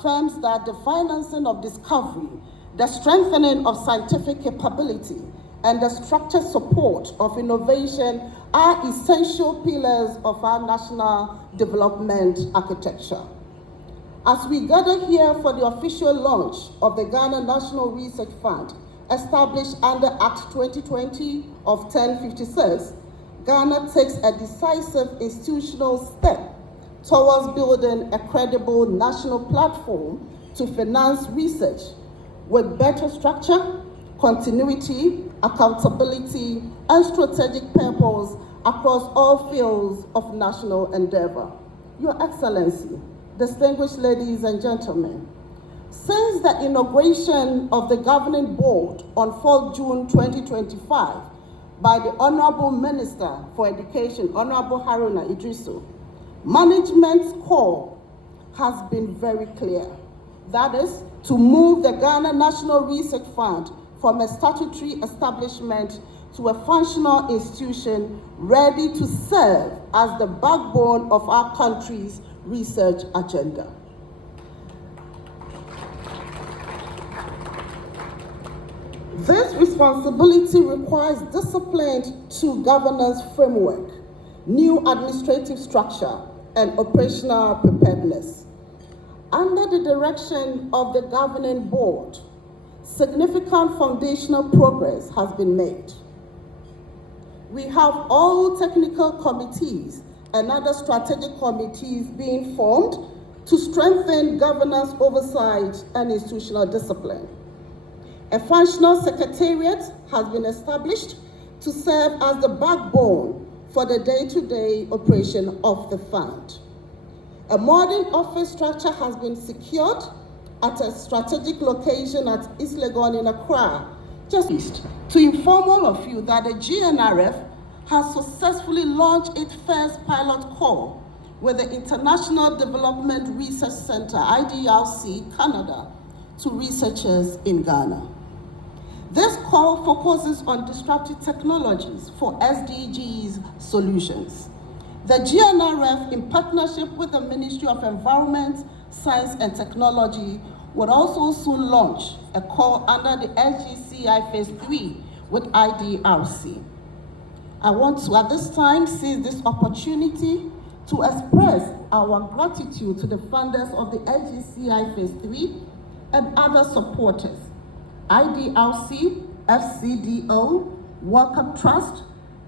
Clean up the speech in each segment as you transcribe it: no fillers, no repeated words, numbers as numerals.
affirms that the financing of discovery, the strengthening of scientific capability, and the structured support of innovation are essential pillars of our national development architecture. As we gather here for the official launch of the Ghana National Research Fund, established under Act 2020 of 1056, Ghana takes a decisive institutional step towards building a credible national platform to finance research with better structure, continuity, accountability, and strategic purpose across all fields of national endeavor. Your Excellency, distinguished ladies and gentlemen, since the inauguration of the Governing Board on 4 June 2025 by the Honorable Minister for Education, Honorable Haruna Iddrisu, management's call has been very clear. That is, to move the Ghana National Research Fund from a statutory establishment to a functional institution ready to serve as the backbone of our country's research agenda. This responsibility requires disciplined governance framework, new administrative structure, and operational preparedness. Under the direction of the Governing Board, significant foundational progress has been made. We have all technical committees and other strategic committees being formed to strengthen governance oversight and institutional discipline. A functional secretariat has been established to serve as the backbone for the day-to-day operation of the fund. A modern office structure has been secured at a strategic location at East Legon in Accra. Just to inform all of you that the GNRF has successfully launched its first pilot call with the International Development Research Center, IDRC, Canada, to researchers in Ghana. This call focuses on disruptive technologies for SDGs solutions. The GNRF, in partnership with the Ministry of Environment, Science and Technology, will also soon launch a call under the SGCI Phase 3 with IDRC. I want to, at this time, seize this opportunity to express our gratitude to the funders of the SGCI Phase 3 and other supporters, IDRC, FCDO, Wellcome Trust,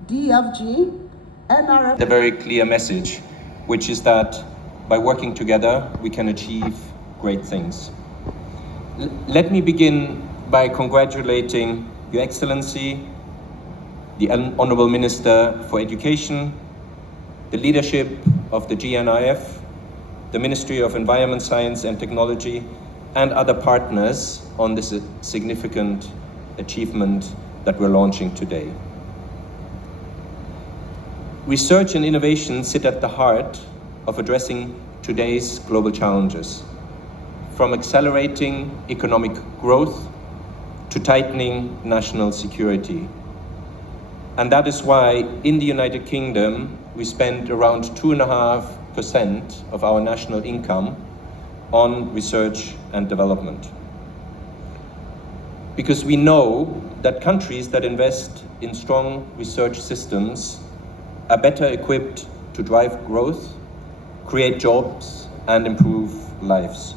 DFG, NRF. A very clear message, which is that by working together, we can achieve great things. Let me begin by congratulating Your Excellency, the Honorable Minister for Education, the leadership of the GNRF, the Ministry of Environment, Science and Technology, and other partners on this significant achievement that we're launching today. Research and innovation sit at the heart of addressing today's global challenges, from accelerating economic growth to tightening national security. And that is why in the United Kingdom, we spend around 2.5% of our national income on research and development. Because we know that countries that invest in strong research systems are better equipped to drive growth, create jobs, and improve lives.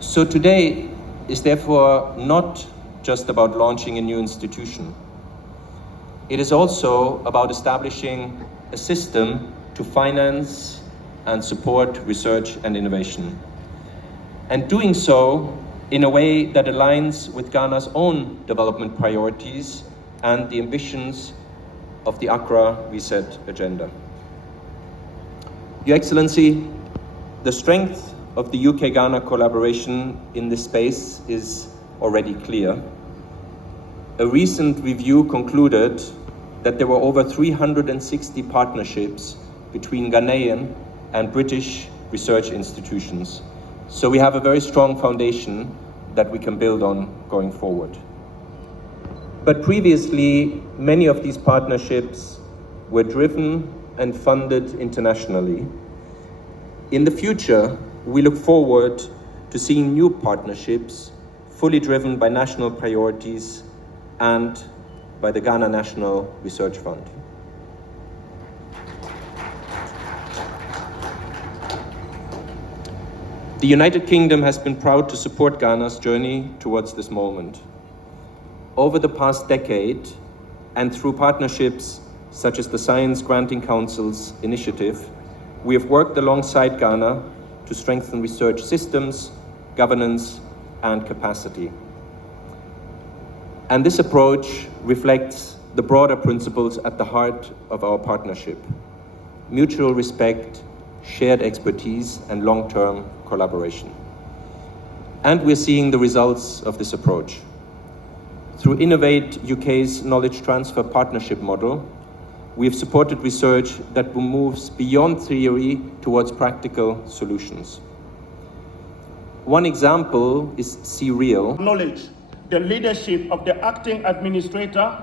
So today is therefore not just about launching a new institution. It is also about establishing a system to finance and support research and innovation, and doing so in a way that aligns with Ghana's own development priorities and the ambitions of the Accra Reset Agenda. Your Excellency, the strength of the UK-Ghana collaboration in this space is already clear. A recent review concluded that there were over 360 partnerships between Ghanaian and British research institutions. So we have a very strong foundation that we can build on going forward. But previously, many of these partnerships were driven and funded internationally. In the future, we look forward to seeing new partnerships fully driven by national priorities and by the Ghana National Research Fund. The United Kingdom has been proud to support Ghana's journey towards this moment. Over the past decade, and through partnerships such as the Science Granting Council's initiative, we have worked alongside Ghana to strengthen research systems, governance, and capacity. And this approach reflects the broader principles at the heart of our partnership: mutual respect, shared expertise, and long-term collaboration. And we're seeing the results of this approach. Through Innovate UK's knowledge transfer partnership model, we have supported research that moves beyond theory towards practical solutions. One example is C-Real. Acknowledge the leadership of the acting administrator.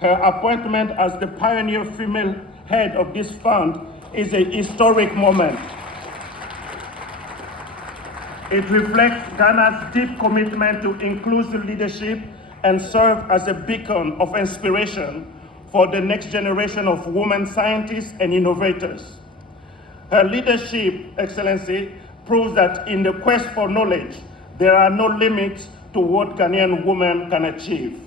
Her appointment as the pioneer female head of this fund is a historic moment. It reflects Ghana's deep commitment to inclusive leadership and serve as a beacon of inspiration for the next generation of women scientists and innovators. Her leadership, Excellency, proves that in the quest for knowledge, there are no limits to what Ghanaian women can achieve.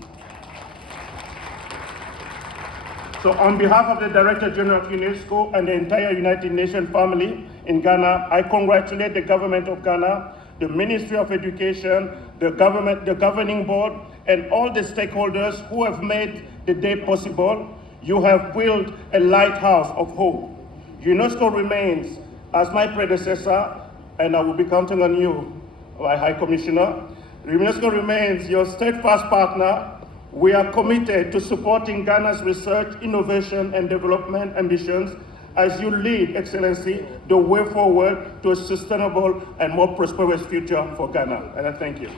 So on behalf of the Director General of UNESCO and the entire United Nations family in Ghana, I congratulate the government of Ghana, the Ministry of Education, the governing board, and all the stakeholders who have made the day possible. You have built a lighthouse of hope. UNESCO remains, as my predecessor, and I will be counting on you, my High Commissioner, UNESCO remains your steadfast partner. We are committed to supporting Ghana's research, innovation, and development ambitions as you lead, Excellency, the way forward to a sustainable and more prosperous future for Ghana. And I thank you.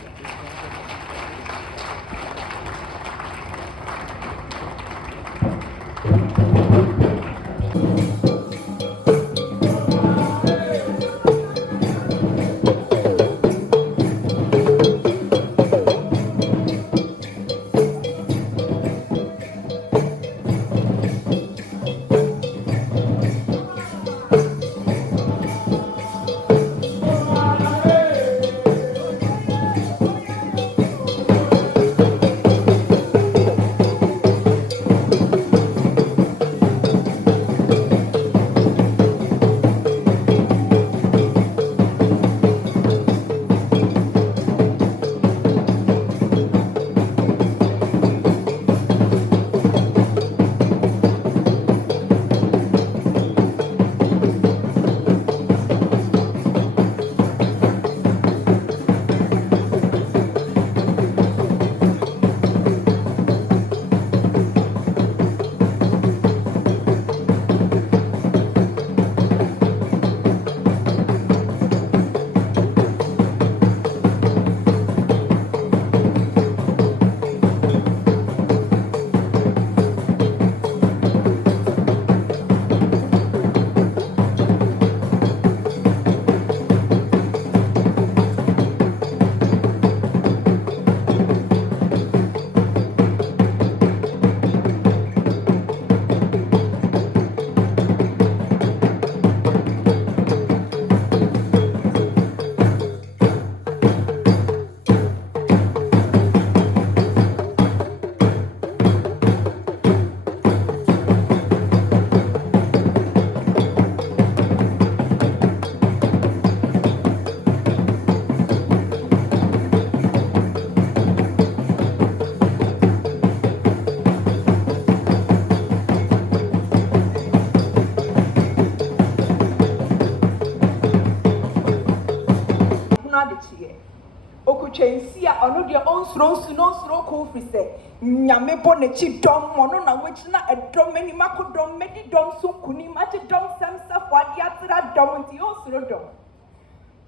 Okuchensia ono de onsro no ko fise nyame bo ne chi dom mono na wechina edom ani makodom medi dom so kuni ma chi dom samsa kwadi atra dom nti onsro dom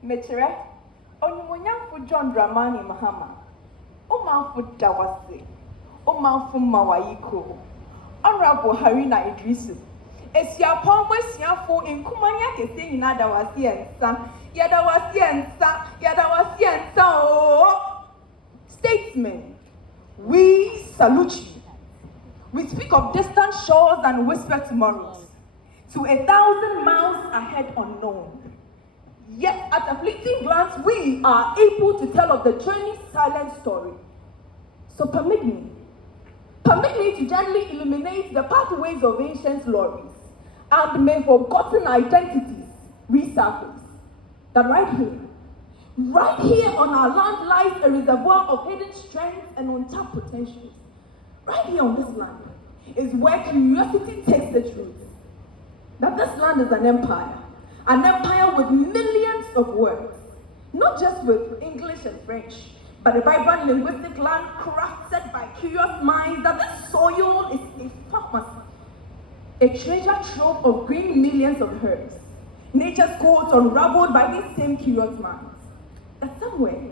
mechere onimonyamfo John Dramani Mahama o manfo dawase o manfo mawayiko Honorable Haruna Idrisu Esiapon wesiafo inkumani akese nyina dawase ensa oh. Statesmen, we salute you. We speak of distant shores and whisper tomorrows, to 1,000 miles ahead unknown. Yet at a fleeting glance, we are able to tell of the journey's silent story. So permit me to gently illuminate the pathways of ancient glories and may forgotten identities resurface. That right here on our land lies a reservoir of hidden strengths and untapped potentials. Right here on this land is where curiosity takes its roots. That this land is an empire with millions of words, not just with English and French, but a vibrant linguistic land crafted by curious minds. That this soil is a pharmacy, a treasure trove of green millions of herbs, nature's codes unraveled by these same curious minds. That somewhere,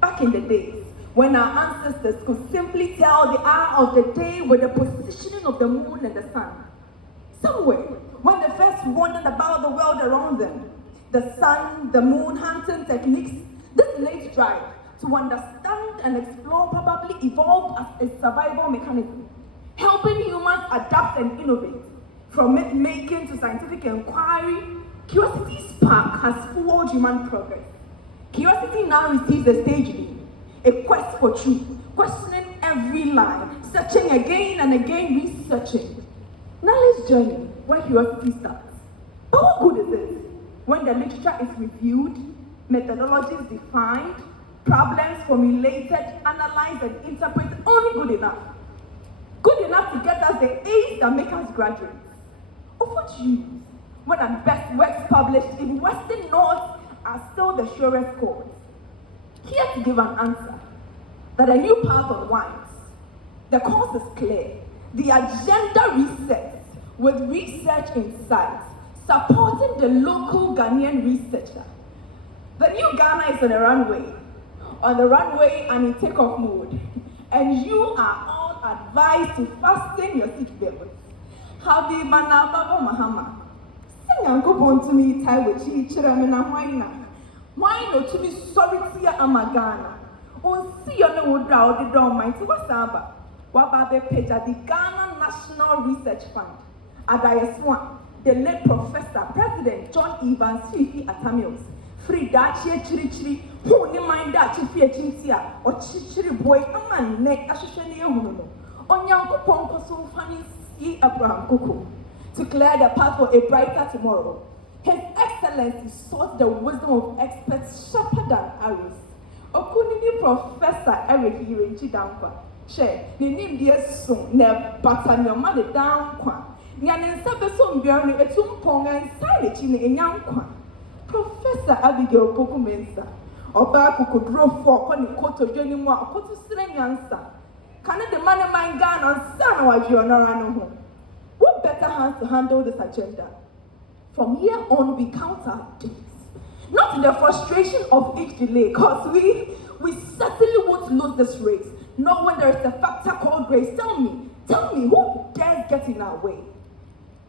back in the days, when our ancestors could simply tell the hour of the day with the positioning of the moon and the sun, somewhere, when they first wondered about the world around them, the sun, the moon, hunting techniques, this innate drive to understand and explore probably evolved as a survival mechanism, helping humans adapt and innovate. From myth-making to scientific inquiry, curiosity's spark has fueled human progress. Curiosity now receives a stage name, a quest for truth, questioning every lie, searching again and again, researching. Knowledge journey, where curiosity starts. But what good is it when the literature is reviewed, methodologies defined, problems formulated, analyzed, and interpreted, only good enough? Good enough to get us the A's that make us graduates. Of what use when our best works published in Western North are still the surest course? Here to give an answer, that a new path unwinds. The course is clear. The agenda resets with research insights, supporting the local Ghanaian researcher. The new Ghana is on the runway and in takeoff mode, and you are all advised to fasten your seatbelts. Habi Manababo Mahama. Sing and go on to me, Taiwachi, Chiramina, why no to be sorry to your Amagana? On see your no wood round the door, mighty Wasaba. Wababe page at the Ghana National Research Fund. Adayaswan, the late Professor President John Evans Fifi Atamios. Free Dachi Chirichiri, who ne mind Dachi Fiachintia, or Chichiri boy, a man neck, Ashishani Yamuno. On Yanko Ponko so funny see Abraham Kuku. To clear the path for a brighter tomorrow. His Excellency sought the wisdom of experts sharper than arrows. Okunini Professor Eric Irenchi Dankwa. She, the name dear soon, ne batan your mother Dankwa. Nyan Sabeson Bjorn, a tumpong and silage in Yankwa. Professor Abigail Pokumensa. Obaku could draw for on the coat of Jenny Moore, a coat of Srenyansa. Can the man of my gun on son or you home? What better hands to handle this agenda? From here on, we count our days. Not in the frustration of each delay, because we certainly won't lose this race. Not when there is a factor called grace. Tell me, who dares get in our way?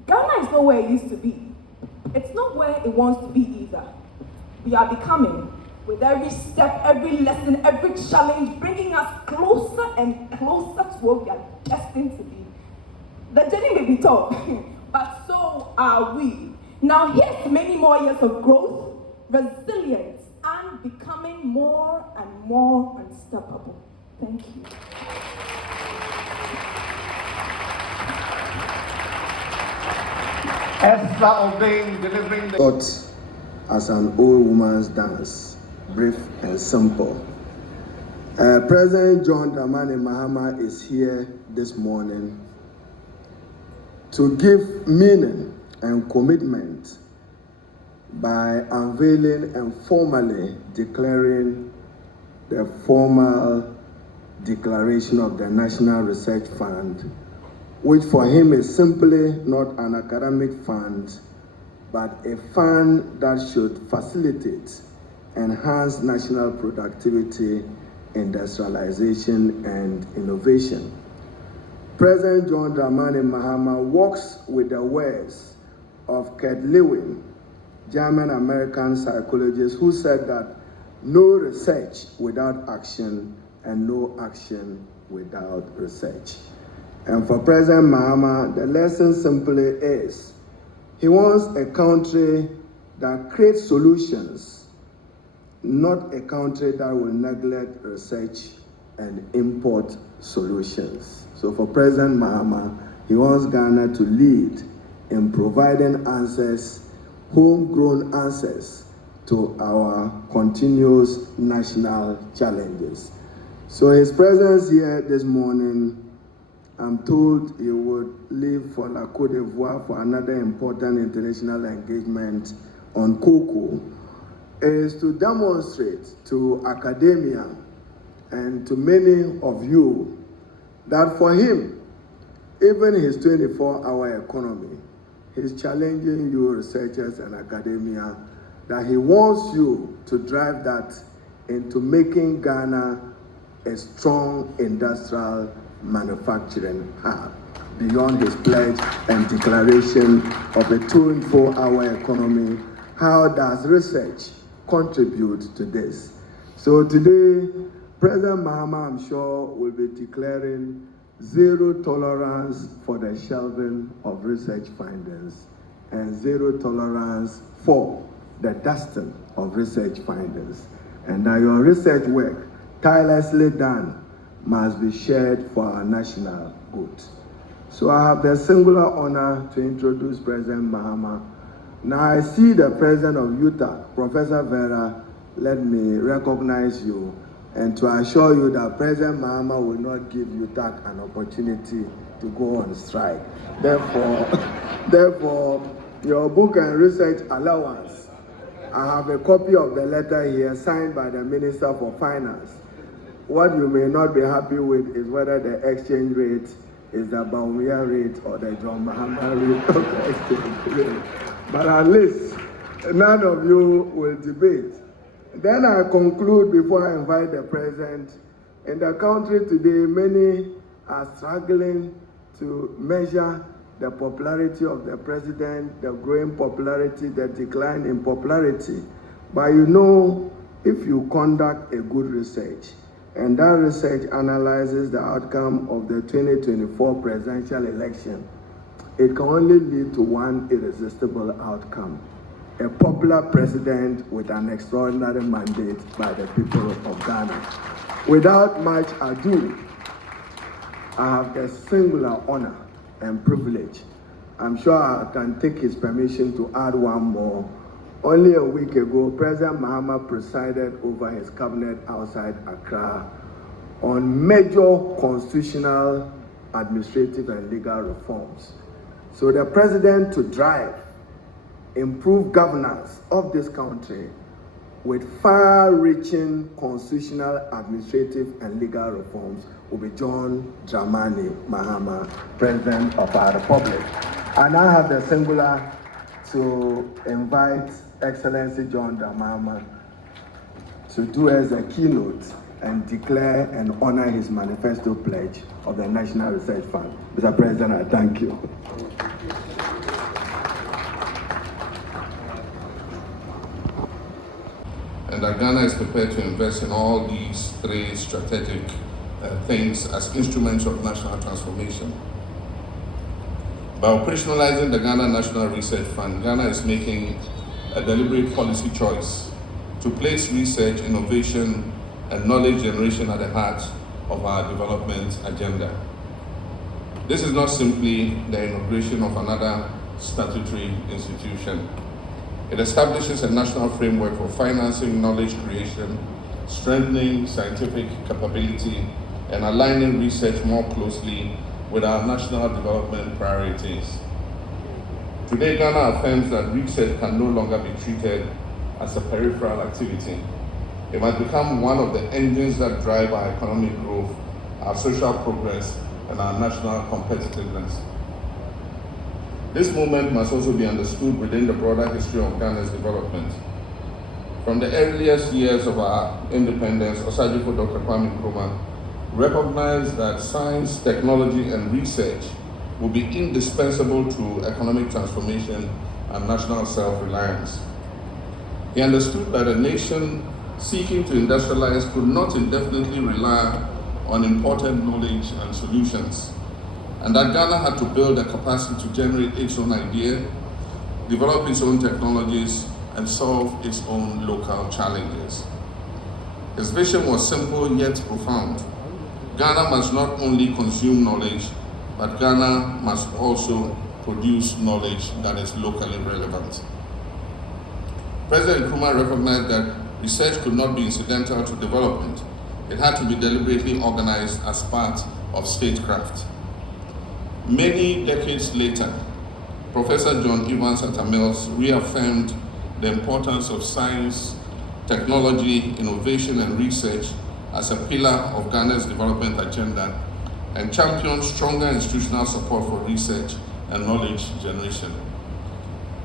Ghana is not where it used to be. It's not where it wants to be either. We are becoming, with every step, every lesson, every challenge, bringing us closer and closer to what we are destined to be. The journey may be tough, but so are we. Now here's many more years of growth, resilience, and becoming more and more unstoppable. Thank you. Esther Obeng delivering the thought as an old woman's dance, brief and simple. President John Dramani Mahama is here this morning to give meaning and commitment by unveiling and formally declaring the formal declaration of the National Research Fund, which for him is simply not an academic fund, but a fund that should facilitate, enhance national productivity, industrialization, and innovation. President John Dramani Mahama walks with the words of Kurt Lewin, German-American psychologist, who said that no research without action and no action without research. And for President Mahama, the lesson simply is he wants a country that creates solutions, not a country that will neglect research and import solutions. So for President Mahama, he wants Ghana to lead in providing answers, homegrown answers, to our continuous national challenges. So his presence here this morning, I'm told he would leave for La Côte d'Ivoire for another important international engagement on cocoa, is to demonstrate to academia and to many of you that for him, even his 24-hour economy, he's challenging you researchers and academia that he wants you to drive that into making Ghana a strong industrial manufacturing hub beyond his pledge and declaration of a 24-hour economy. How does research contribute to this? So today, President Mahama, I'm sure, will be declaring zero tolerance for the shelving of research findings and zero tolerance for the dusting of research findings. And that your research work, tirelessly done, must be shared for our national good. So I have the singular honor to introduce President Mahama. Now I see the President of UTAC, Professor Vera. Let me recognize you and to assure you that President Mahama will not give UTAC an opportunity to go on strike. Therefore, your book and research allowance, I have a copy of the letter here signed by the Minister for Finance. What you may not be happy with is whether the exchange rate is the Bawumia rate or the John Mahama rate of the exchange rate. But at least none of you will debate. Then I conclude before I invite the President. In the country today, many are struggling to measure the popularity of the President, the growing popularity, the decline in popularity. But you know, if you conduct a good research, and that research analyzes the outcome of the 2024 presidential election, it can only lead to one irresistible outcome: a popular president with an extraordinary mandate by the people of Ghana. Without much ado, I have the singular honor and privilege. I'm sure I can take his permission to add one more. Only a week ago, President Mahama presided over his cabinet outside Accra on major constitutional, administrative, and legal reforms. So the president to drive improved governance of this country with far-reaching constitutional, administrative, and legal reforms will be John Dramani Mahama, President of our Republic. And I have the singular to invite Excellency John Dramani to do as a keynote and declare and honor his manifesto pledge of the National Research Fund. Mr. President, I thank you. And that Ghana is prepared to invest in all these three strategic things as instruments of national transformation. By operationalizing the Ghana National Research Fund, Ghana is making a deliberate policy choice to place research, innovation, and knowledge generation at the heart of our development agenda. This is not simply the inauguration of another statutory institution. It establishes a national framework for financing knowledge creation, strengthening scientific capability, and aligning research more closely with our national development priorities. Today, Ghana affirms that research can no longer be treated as a peripheral activity. It must become one of the engines that drive our economic growth, our social progress, and our national competitiveness. This movement must also be understood within the broader history of Ghana's development. From the earliest years of our independence, Osagyefo Dr. Kwame Nkrumah recognized that science, technology, and research will be indispensable to economic transformation and national self-reliance. He understood that a nation seeking to industrialize could not indefinitely rely on imported knowledge and solutions, and that Ghana had to build a capacity to generate its own idea, develop its own technologies, and solve its own local challenges. His vision was simple yet profound. Ghana must not only consume knowledge, but Ghana must also produce knowledge that is locally relevant. President Nkrumah recognized that research could not be incidental to development. It had to be deliberately organized as part of statecraft. Many decades later, Professor John Evans Atta Mills reaffirmed the importance of science, technology, innovation, and research as a pillar of Ghana's development agenda, and championed stronger institutional support for research and knowledge generation.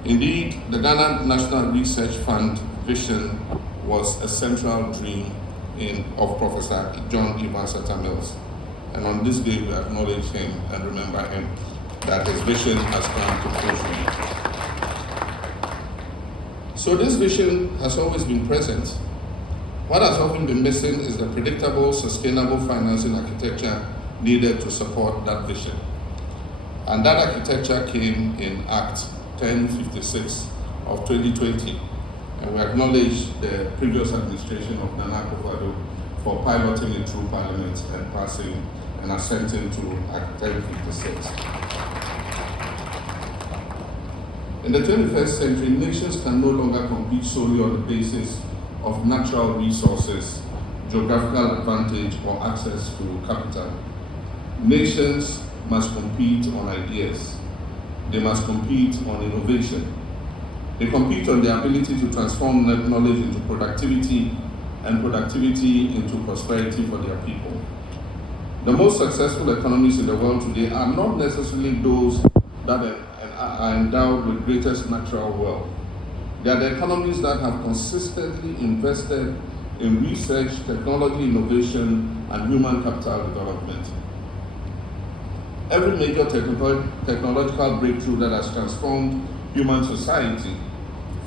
Indeed, the Ghana National Research Fund vision was a central dream of Professor John Evans Atta Mills. And on this day, we acknowledge him and remember him, that his vision has come to fruition. So this vision has always been present. What has often been missing is the predictable, sustainable financing architecture needed to support that vision. And that architecture came in Act 1056 of 2020. And we acknowledge the previous administration of Nana Akufo-Addo for piloting it through Parliament and passing and assenting to Act 1056. In the 21st century, nations can no longer compete solely on the basis of natural resources, geographical advantage, or access to capital. Nations must compete on ideas. They must compete on innovation. They compete on the ability to transform knowledge into productivity and productivity into prosperity for their people. The most successful economies in the world today are not necessarily those that are endowed with greatest natural wealth. They are the economies that have consistently invested in research, technology, innovation, and human capital development. Every major technological breakthrough that has transformed human society,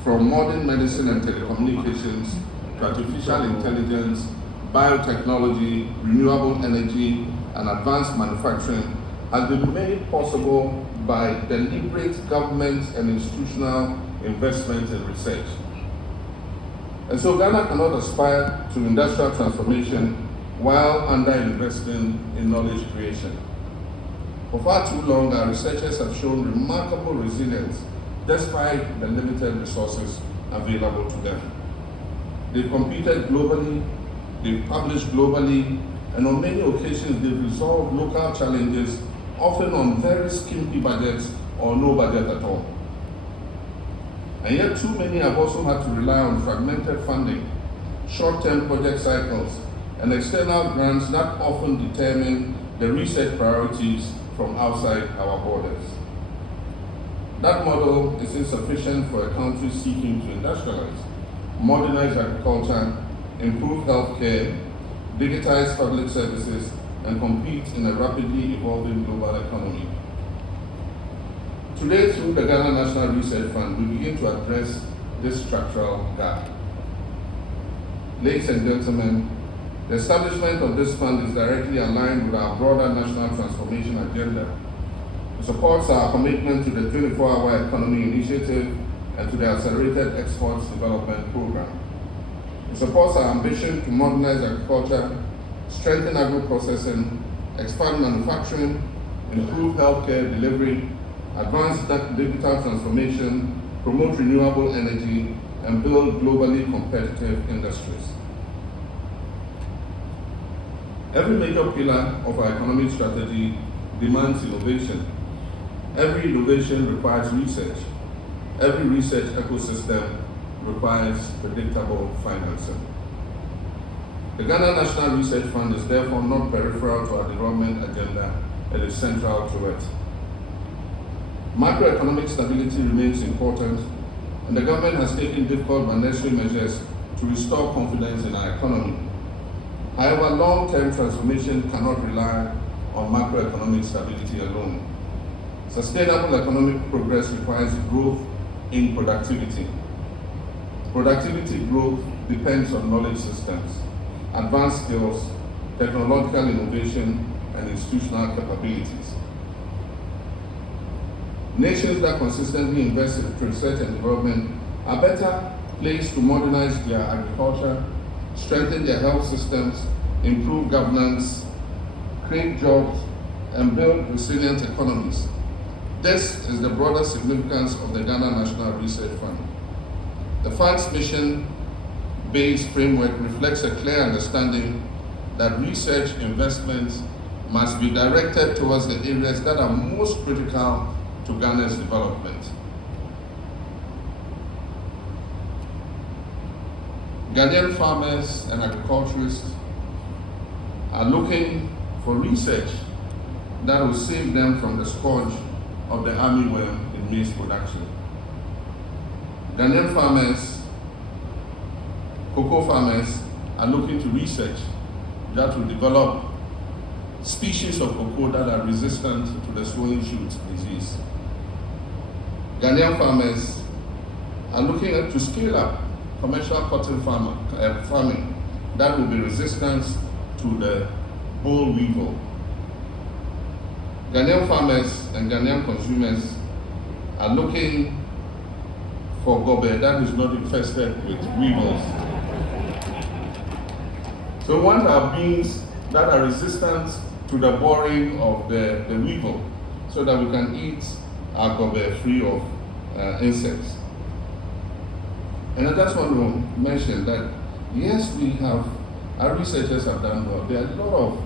from modern medicine and telecommunications to artificial intelligence, biotechnology, renewable energy, and advanced manufacturing, has been made possible by deliberate government and institutional investment in research. And so Ghana cannot aspire to industrial transformation while under-investing in knowledge creation. For far too long, our researchers have shown remarkable resilience despite the limited resources available to them. They've competed globally, they've published globally, and on many occasions they've resolved local challenges, often on very skimpy budgets or no budget at all. And yet too many have also had to rely on fragmented funding, short-term project cycles, and external grants that often determine the research priorities from outside our borders. That model is insufficient for a country seeking to industrialize, modernize agriculture, improve healthcare, digitize public services, and compete in a rapidly evolving global economy. Today, through the Ghana National Research Fund, we begin to address this structural gap. Ladies and gentlemen, the establishment of this fund is directly aligned with our broader national transformation agenda. It supports our commitment to the 24-hour economy initiative and to the accelerated exports development program. It supports our ambition to modernize agriculture, strengthen agro-processing, expand manufacturing, improve healthcare delivery, advance digital transformation, promote renewable energy, and build globally competitive industries. Every major pillar of our economic strategy demands innovation. Every innovation requires research. Every research ecosystem requires predictable financing. The Ghana National Research Fund is therefore not peripheral to our development agenda, it is central to it. Macroeconomic stability remains important, and the government has taken difficult but necessary measures to restore confidence in our economy. However, long-term transformation cannot rely on macroeconomic stability alone. Sustainable economic progress requires growth in productivity. Productivity growth depends on knowledge systems, advanced skills, technological innovation, and institutional capabilities. Nations that consistently invest in research and development are better placed to modernize their agriculture, strengthen their health systems, improve governance, create jobs, and build resilient economies. This is the broader significance of the Ghana National Research Fund. The fund's mission-based framework reflects a clear understanding that research investments must be directed towards the areas that are most critical to Ghana's development. Ghanaian farmers and agriculturists are looking for research that will save them from the scourge of the armyworm in maize production. Ghanaian farmers, cocoa farmers, are looking to research that will develop species of cocoa that are resistant to the swollen shoot disease. Ghanaian farmers are looking to scale up commercial cotton farming that will be resistant to the boll weevil. Ghanaian farmers and Ghanaian consumers are looking for gobe that is not infested with weevils. So we want our beans that are resistant to the boring of the weevil so that we can eat our gobe free of insects. And I just want to mention that, yes, our researchers have done well. There are a lot of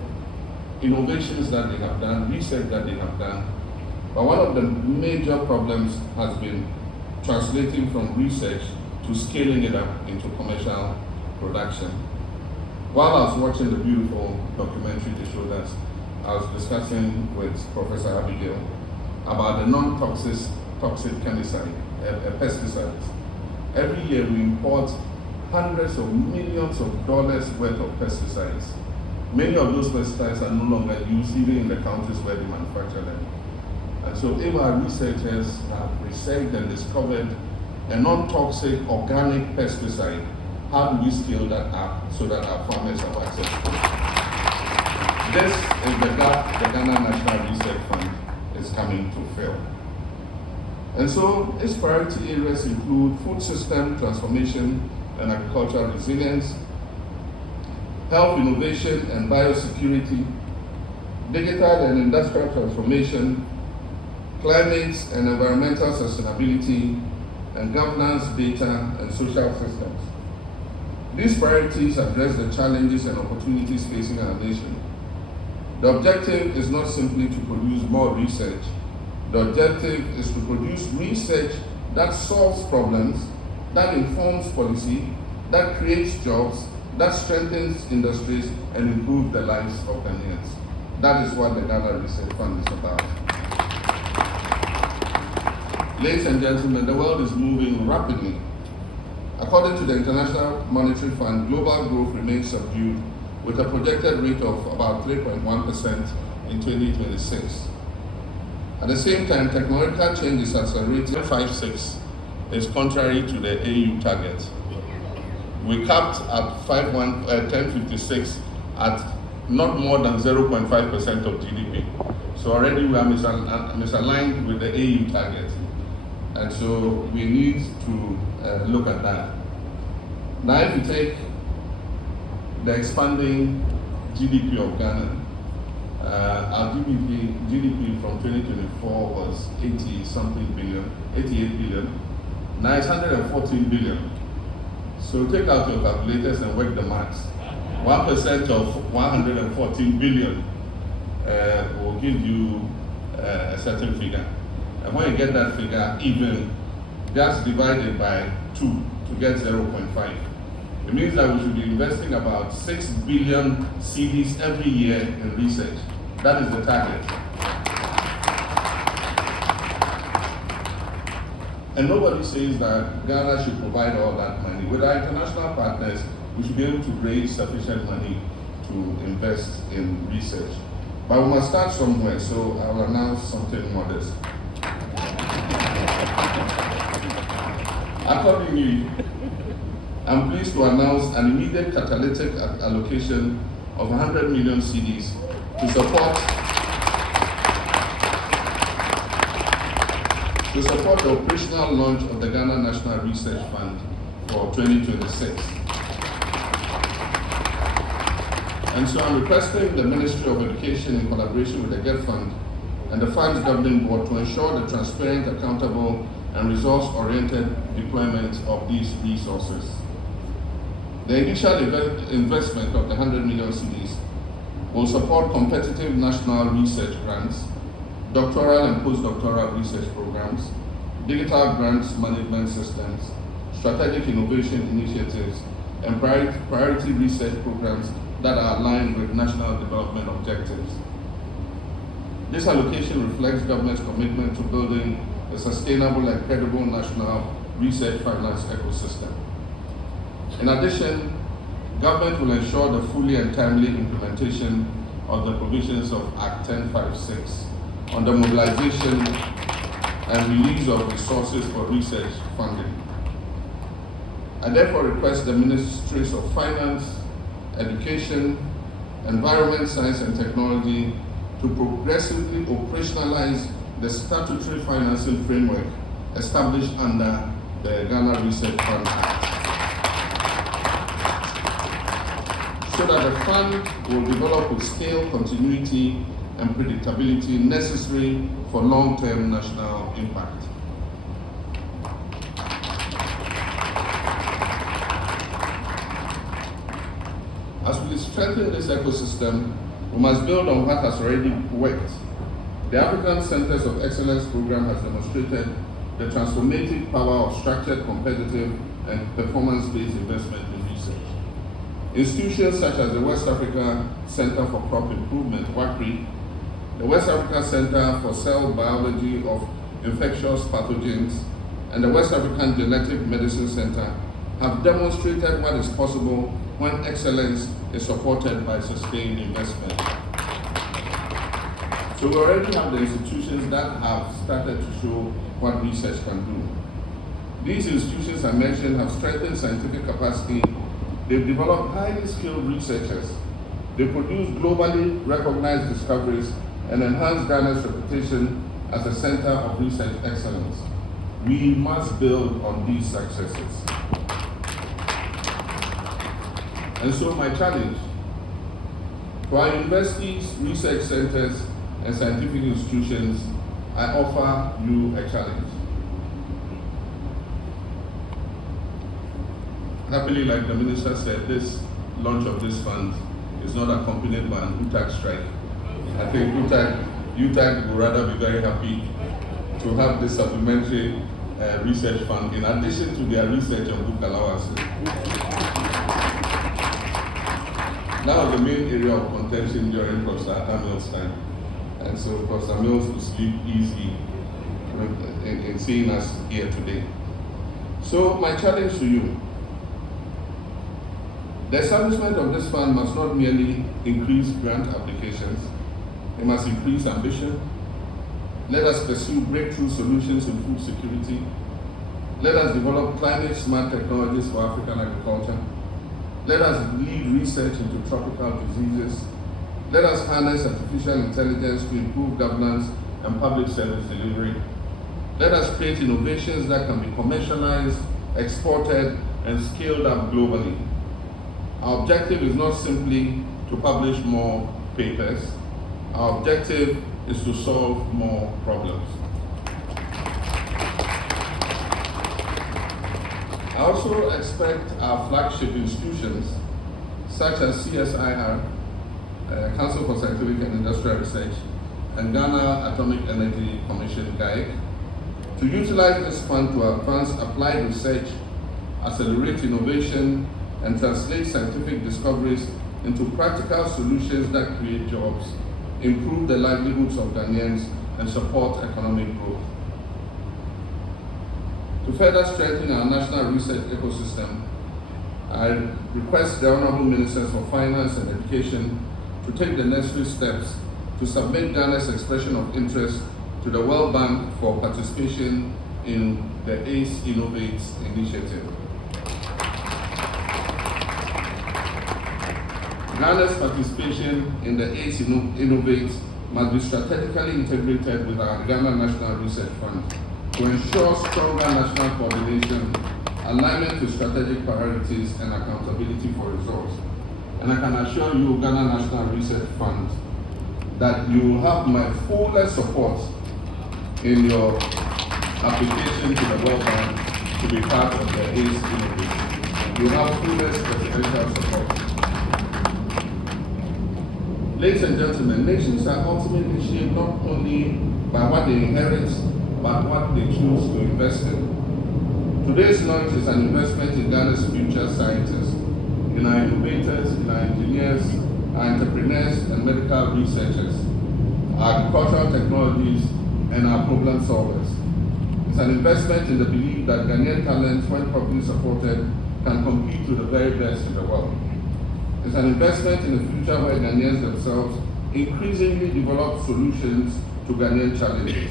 innovations that they have done, research that they have done. But one of the major problems has been translating from research to scaling it up into commercial production. While I was watching the beautiful documentary to show that, I was discussing with Professor Abigail about the non-toxic pesticides. Every year we import hundreds of millions of dollars worth of pesticides. Many of those pesticides are no longer used even in the countries where they manufacture them. And so if our researchers have researched and discovered a non-toxic organic pesticide, how do we scale that up so that our farmers have access to it? This is the gap the Ghana National Research Fund is coming to fill. And so its priority areas include food system transformation and agricultural resilience, health innovation and biosecurity, digital and industrial transformation, climate and environmental sustainability, and governance, data, and social systems. These priorities address the challenges and opportunities facing our nation. The objective is not simply to produce more research. The objective is to produce research that solves problems, that informs policy, that creates jobs, that strengthens industries, and improves the lives of Ghanaians. That is what the Ghana Research Fund is about. Ladies and gentlemen, the world is moving rapidly. According to the International Monetary Fund, global growth remains subdued with a projected rate of about 3.1% in 2026. At the same time, technological change is accelerating. 5.6 is contrary to the AU target. We capped at 1056 at not more than 0.5% of GDP. So already we are misaligned with the AU target. And so we need to look at that. Now if you take the expanding GDP of Ghana, our GDP from 2024 was 88 billion. Now it's 114 billion. So take out your calculators and work the maths. 1% of 114 billion will give you a certain figure. And when you get that figure even, just divided by 2 to get 0.5. It means that we should be investing about 6 billion cedis every year in research. That is the target. And nobody says that Ghana should provide all that money. With our international partners, we should be able to raise sufficient money to invest in research. But we must start somewhere, so I will announce something modest. Accordingly, I'm pleased to announce an immediate catalytic allocation of 100 million cedis to support the operational launch of the Ghana National Research Fund for 2026. And so I'm requesting the Ministry of Education in collaboration with the GET Fund and the Fund's Governing Board to ensure the transparent, accountable, and resource-oriented deployment of these resources. The initial investment of the 100 million cedis will support competitive national research grants, doctoral and postdoctoral research programs, digital grants management systems, strategic innovation initiatives, and priority research programs that are aligned with national development objectives. This allocation reflects government's commitment to building a sustainable and credible national research finance ecosystem. In addition, government will ensure the fully and timely implementation of the provisions of Act 1056 on the mobilization and release of resources for research funding. I therefore request the Ministries of Finance, Education, Environment, Science and Technology to progressively operationalize the statutory financing framework established under the Ghana Research Fund Act, so that the fund will develop with scale, continuity, and predictability necessary for long-term national impact. As we strengthen this ecosystem, we must build on what has already worked. The African Centers of Excellence program has demonstrated the transformative power of structured, competitive, and performance-based investment in research. Institutions such as the West Africa Center for Crop Improvement, WACRI, the West Africa Center for Cell Biology of Infectious Pathogens, and the West African Genetic Medicine Center have demonstrated what is possible when excellence is supported by sustained investment. So we already have the institutions that have started to show what research can do. These institutions I mentioned have strengthened scientific capacity. They've developed highly skilled researchers. They produce globally recognized discoveries and enhance Ghana's reputation as a center of research excellence. We must build on these successes. And so my challenge to our universities, research centers, and scientific institutions, I offer you a challenge. Happily, like the minister said, this launch of this fund is not accompanied by an UTAG strike. I think UTAG would rather be very happy to have this supplementary research fund in addition to their research and book allowances. That was the main area of contention during Professor Mills' time. And so Professor Mills will sleep easy in seeing us here today. So my challenge to you, the establishment of this fund must not merely increase grant applications, it must increase ambition. Let us pursue breakthrough solutions in food security. Let us develop climate-smart technologies for African agriculture. Let us lead research into tropical diseases. Let us harness artificial intelligence to improve governance and public service delivery. Let us create innovations that can be commercialized, exported, and scaled up globally. Our objective is not simply to publish more papers. Our objective is to solve more problems. I also expect our flagship institutions, such as CSIR, Council for Scientific and Industrial Research, and Ghana Atomic Energy Commission, GAIC, to utilize this fund to advance applied research, accelerate innovation, and translate scientific discoveries into practical solutions that create jobs, improve the livelihoods of Ghanaians, and support economic growth. To further strengthen our national research ecosystem, I request the Honorable Ministers for Finance and Education to take the necessary steps to submit Ghana's expression of interest to the World Bank for participation in the ACE Innovates initiative. Ghana's participation in the ACE Innovate must be strategically integrated with our Ghana National Research Fund to ensure stronger national coordination, alignment to strategic priorities, and accountability for results. And I can assure you, Ghana National Research Fund, that you will have my fullest support in your application to the World Bank to be part of the ACE Innovate. You have fullest presidential support. Ladies and gentlemen, nations are ultimately shaped not only by what they inherit, but what they choose to invest in. Today's launch is an investment in Ghana's future scientists, in our innovators, in our engineers, our entrepreneurs and medical researchers, our agricultural technologies, and our problem solvers. It's an investment in the belief that Ghanaian talent, when properly supported, can compete with the very best in the world. It's an investment in a future where Ghanaians themselves increasingly develop solutions to Ghanaian challenges.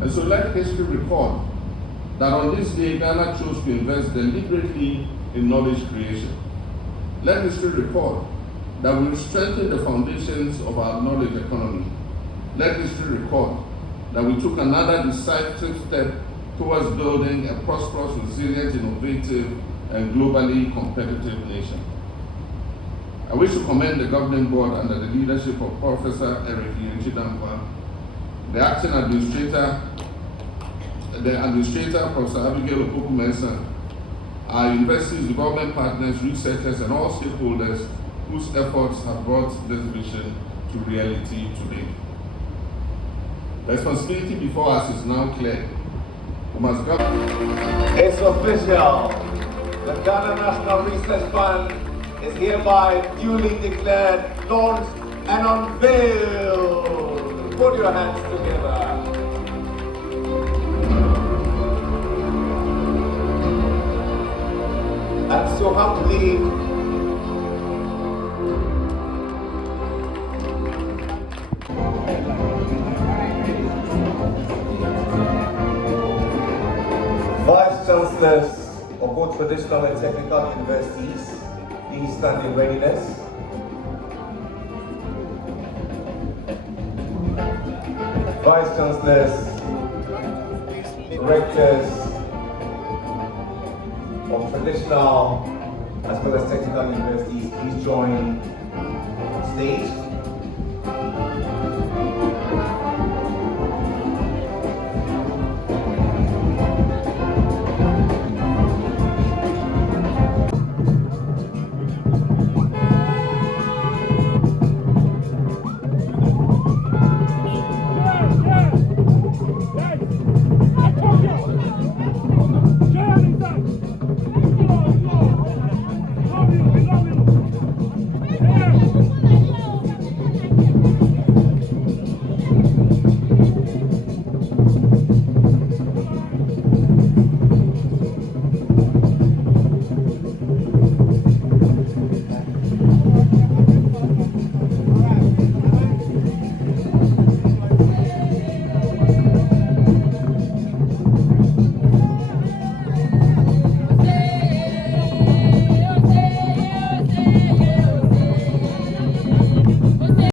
And so let history record that on this day, Ghana chose to invest deliberately in knowledge creation. Let history record that we strengthened the foundations of our knowledge economy. Let history record that we took another decisive step towards building a prosperous, resilient, innovative, and globally competitive nation. I wish to commend the governing board under the leadership of Professor Eric Yinchidampa, the acting administrator, Professor Abigail Opoku-Mensah, our university's development partners, researchers, and all stakeholders whose efforts have brought this vision to reality today. The responsibility before us is now clear. We must govern. It's official. The Ghana National Research Fund is hereby duly declared, launched, and unveiled. Put your hands together. And so humbly, Vice Chancellors of both traditional and technical universities, please stand in readiness. Vice Chancellors, Rectors of traditional as well as technical universities, please join stage.